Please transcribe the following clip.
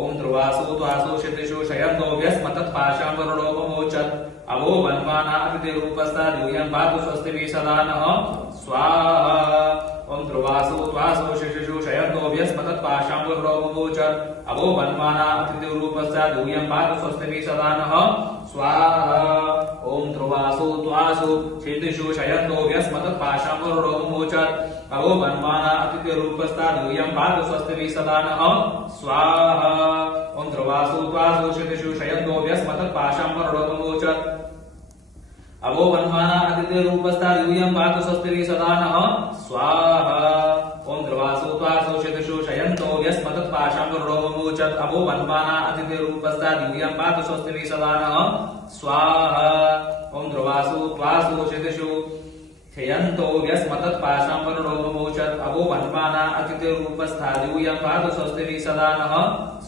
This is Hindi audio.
ओम ध्रुवासु त्वासु क्षितिषु शयन्तो व्यस्मतत्पाशां वरुणोपमोचत् अवो वन्माना अतिथिरूपस्ता यूयं पातु स्वस्तिभिः सदा नः स्वाहा ओम ध्रुवासु त्वासु क्षितिषु शयन्तो व्यस्मतत्पाशां वरुणोपमोचत् अवो वन्माना अतिथिरूपस्ता यूयं पातु स्वस्तिभिः सदा नः स्वाहा ओम ध्रुवासु त्वासु क्षितिषु शयन्तो व्यस्मतत्पाशां वरुणोपमोचत् अवो वन्माना अतिथिरूपस्ता यूयं पातु स्वस्तिभिः सदा नः स्वाहा ओम ध्रुवासु त्वासु क्षितिषु शयन्तो व्यस्मतत्पाशां वरुणोपमोचत् अवो वन्माना अतिथिरूपस्ता यूयं पातु स्वस्तिभिः सदा नः स्वाहा ओम ध्रुवासु त्वासु क्षितिषु शयन्तो व्यस्मतत्पाशां वरुणोपमोचत् अवो वन्माना अतिथिरूपस्ता यूयं पातु स्वस्तिभिः सदा नः स्वाहा ओम ध्रुवासु त्वासु क्षितिषु शयन्तो व्यस्मतत्पाशां वरुणोपमोचत् अवो वन्माना अतिथिरूपस्था यूयं पातु स्वस्तिभिः सदा नः